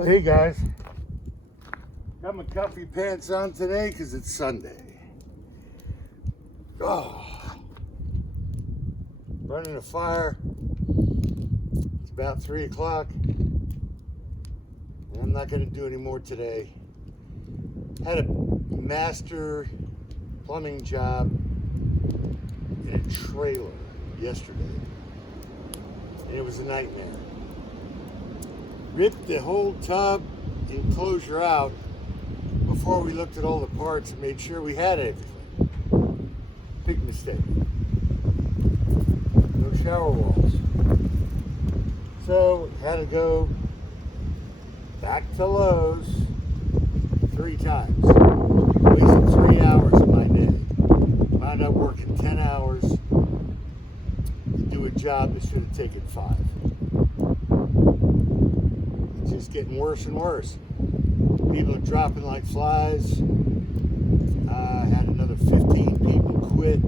Well, hey guys, got my comfy pants on today because it's Sunday. Oh, running a fire. It's about 3 o'clock. I'm not going to do any more today. Had a master plumbing job in a trailer yesterday, and it was a nightmare. Ripped the whole tub enclosure out before we looked at all the parts and made sure we had everything. Big mistake. No shower walls. So had to go back to Lowe's 3 times. Wasted 3 hours of my day. Wound up working 10 hours to do a job that should have taken 5. It's just getting worse and worse. People are dropping like flies. I had another 15 people quit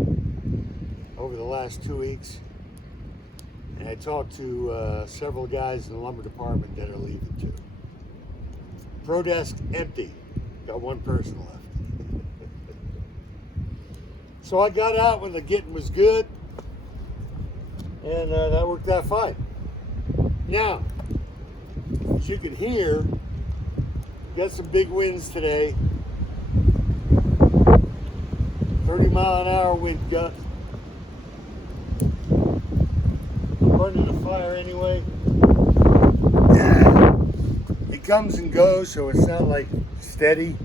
over the last 2 weeks. And I talked to several guys in the lumber department that are leaving too. Pro desk empty. Got one person left. So I got out when the getting was good. And that worked out fine. Now, as you can hear, got some big winds today. 30-mile-an-hour wind gust. Running a fire anyway. Yeah, it comes and goes, so it's not like steady.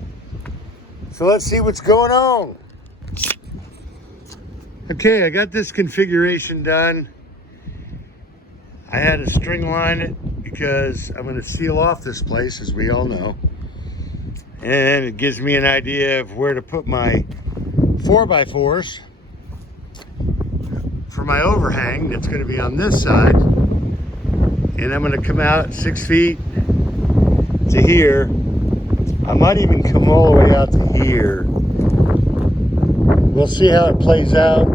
So let's see what's going on. Okay, I got this configuration done. I had to string line it because I'm going to seal off this place, as we all know. And it gives me an idea of where to put my 4x4s for my overhang that's going to be on this side. And I'm going to come out 6 feet to here. I might even come all the way out to here. We'll see how it plays out.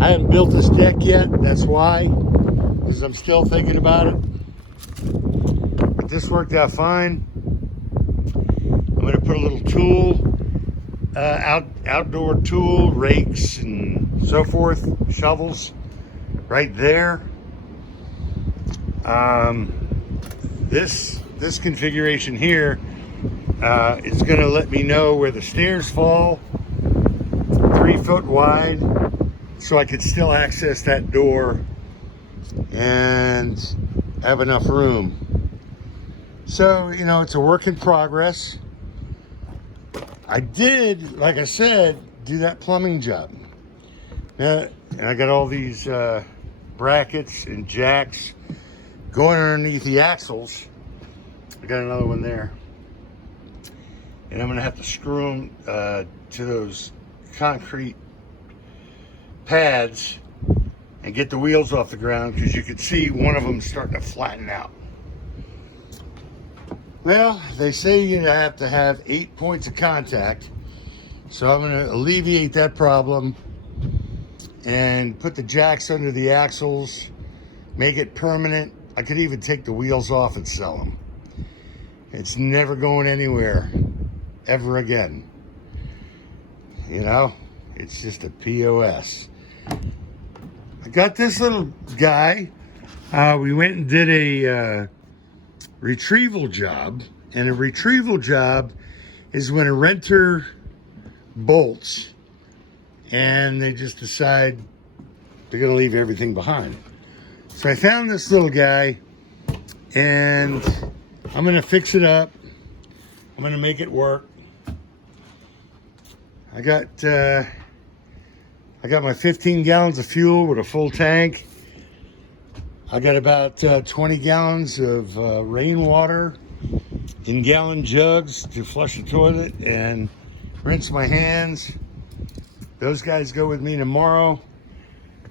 I haven't built this deck yet, that's why, because I'm still thinking about it. But this worked out fine. I'm going to put a little tool, outdoor tool, rakes and so forth, shovels, right there. This configuration here is going to let me know where the stairs fall, 3 foot wide, so I could still access that door and have enough room. So, you know, it's a work in progress. I did, like I said, do that plumbing job. And I got all these brackets and jacks going underneath the axles. I got another one there. And I'm going to have to screw them to those concrete pads and get the wheels off the ground, because you can see one of them starting to flatten out. Well, they say you have to have 8 points of contact, so I'm going to alleviate that problem and put the jacks under the axles, make it permanent. I could even take the wheels off and sell them. It's never going anywhere ever again. You know, it's just a POS. I got this little guy. We went and did a retrieval job, and a retrieval job is when a renter bolts and they just decide they're going to leave everything behind. So I found this little guy, and I'm going to fix it up. I'm going to make it work. I got my 15 gallons of fuel with a full tank. I got about 20 gallons of rainwater in gallon jugs to flush the toilet and rinse my hands. Those guys go with me tomorrow.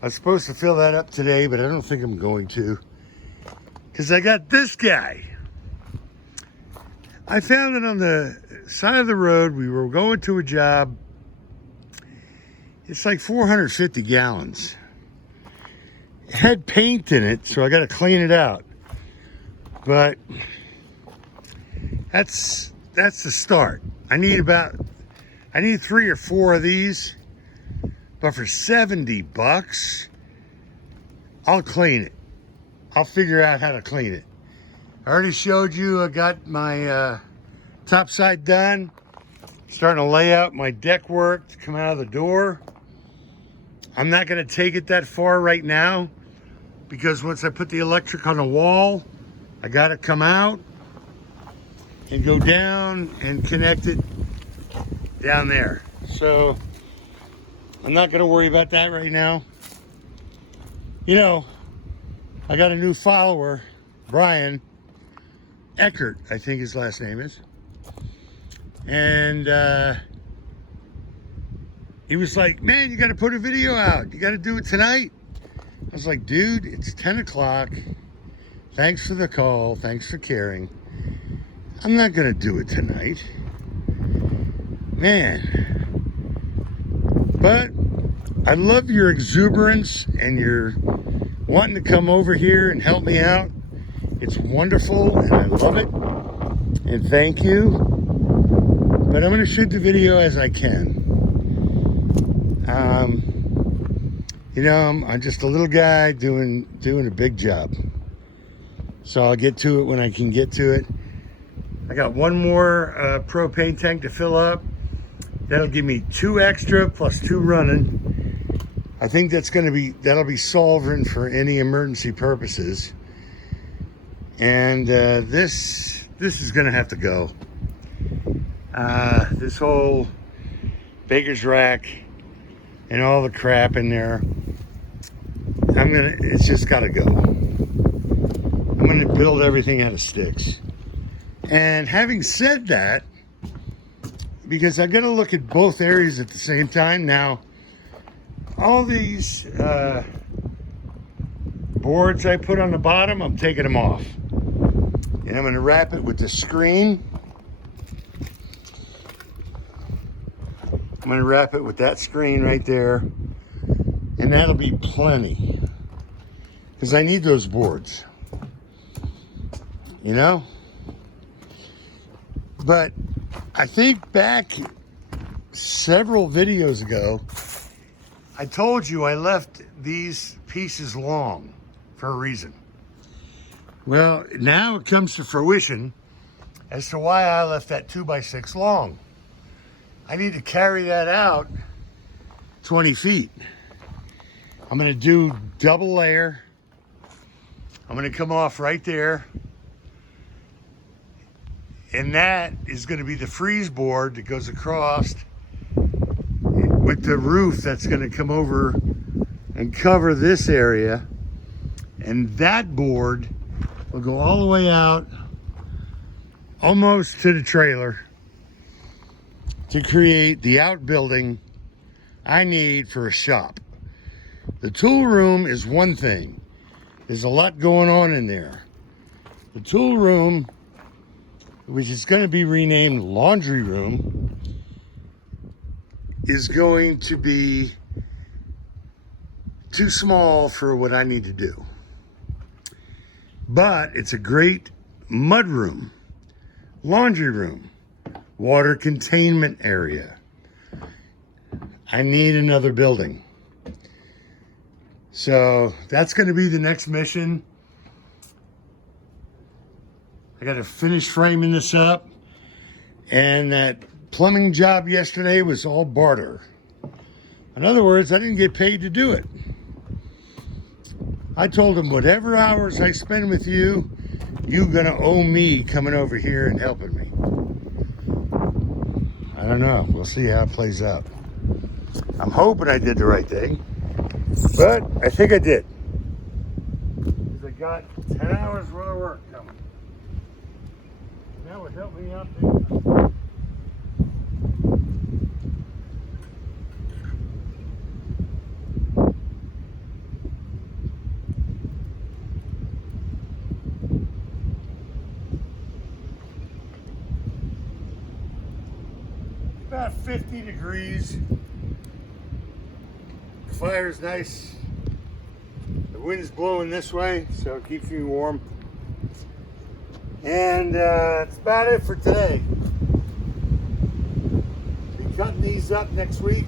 I was supposed to fill that up today, but I don't think I'm going to, because I got this guy. I found it on the side of the road. We were going to a job. It's like 450 gallons. It had paint in it, so I got to clean it out. But That's the start. I need 3 or 4 of these, but for 70 bucks, I'll clean it. I'll figure out how to clean it. I already showed you I got my top side done. Starting to lay out my deck work to come out of the door. I'm not gonna take it that far right now because once I put the electric on the wall, I gotta come out and go down and connect it down there. So I'm not gonna worry about that right now. You know, I got a new follower, Brian Eckert, I think his last name is. And he was like, man, you got to put a video out. You got to do it tonight. I was like, dude, it's 10 o'clock. Thanks for the call. Thanks for caring. I'm not going to do it tonight. Man. But I love your exuberance and your wanting to come over here and help me out. It's wonderful and I love it. And thank you. But I'm going to shoot the video as I can. You know, I'm just a little guy doing a big job. So I'll get to it when I can get to it. I got one more propane tank to fill up. That'll give me 2 extra plus 2 running. I think that'll be solvent for any emergency purposes. And this is gonna have to go. This whole baker's rack and all the crap in there, it's just gotta go. I'm gonna build everything out of sticks. And having said that, because I gotta look at both areas at the same time now, all these boards I put on the bottom, I'm taking them off. And I'm gonna wrap it with the screen. I'm gonna wrap it with that screen right there. And that'll be plenty. Because I need those boards. You know? But I think back several videos ago, I told you I left these pieces long for a reason. Well, now it comes to fruition as to why I left that 2x6 long. I need to carry that out 20 feet. I'm gonna do double layer. I'm gonna come off right there. And that is gonna be the freeze board that goes across with the roof that's gonna come over and cover this area. And that board will go all the way out almost to the trailer to create the outbuilding I need for a shop. The tool room is one thing. There's a lot going on in there. The tool room, which is going to be renamed laundry room, is going to be too small for what I need to do. But it's a great mud room, laundry room, water containment area. I need another building. So that's going to be the next mission. I got to finish framing this up. And that plumbing job yesterday was all barter. In other words, I didn't get paid to do it. I told him whatever hours I spend with you, you're gonna owe me coming over here and helping me. I don't know. We'll see how it plays out. I'm hoping I did the right thing, but I think I did. Because I got 10 hours worth of work coming. That would help me out big time. About 50 degrees. The fire's nice. The wind's blowing this way, so it keeps me warm. And that's about it for today. Be cutting these up next week,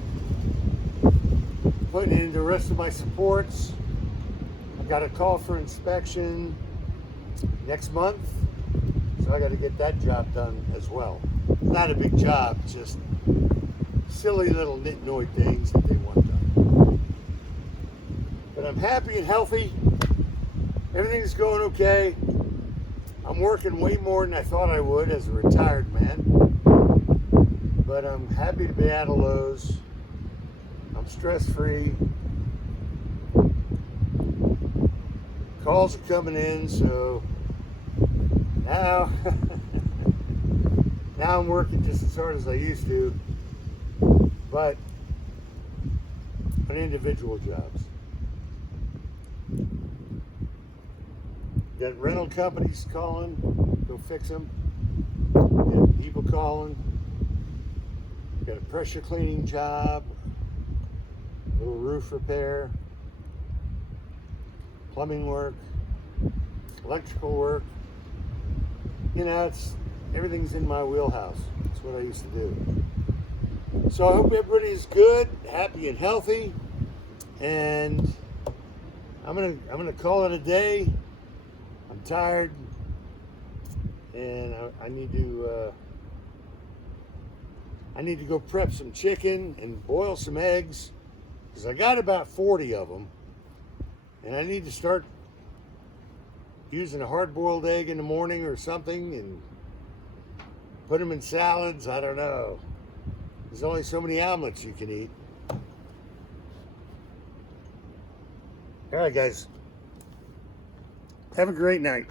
putting in the rest of my supports. I got a call for inspection next month, so I got to get that job done as well. Not a big job, just silly little nitnoid things that they want done. But I'm happy and healthy. Everything's going okay. I'm working way more than I thought I would as a retired man. But I'm happy to be out of Lowe's. I'm stress-free. Calls are coming in, so now, now I'm working just as hard as I used to, but on individual jobs. Got rental companies calling, go fix them. Got people calling. Got a pressure cleaning job, a little roof repair, plumbing work, electrical work. You know, everything's in my wheelhouse. It's what I used to do. So I hope everybody's good, happy and healthy, and I'm gonna call it a day. I'm tired, and I need to go prep some chicken and boil some eggs, because I got about 40 of them, and I need to start using a hard-boiled egg in the morning or something and put them in salads. I don't know. There's only so many omelets you can eat. All right, guys. Have a great night.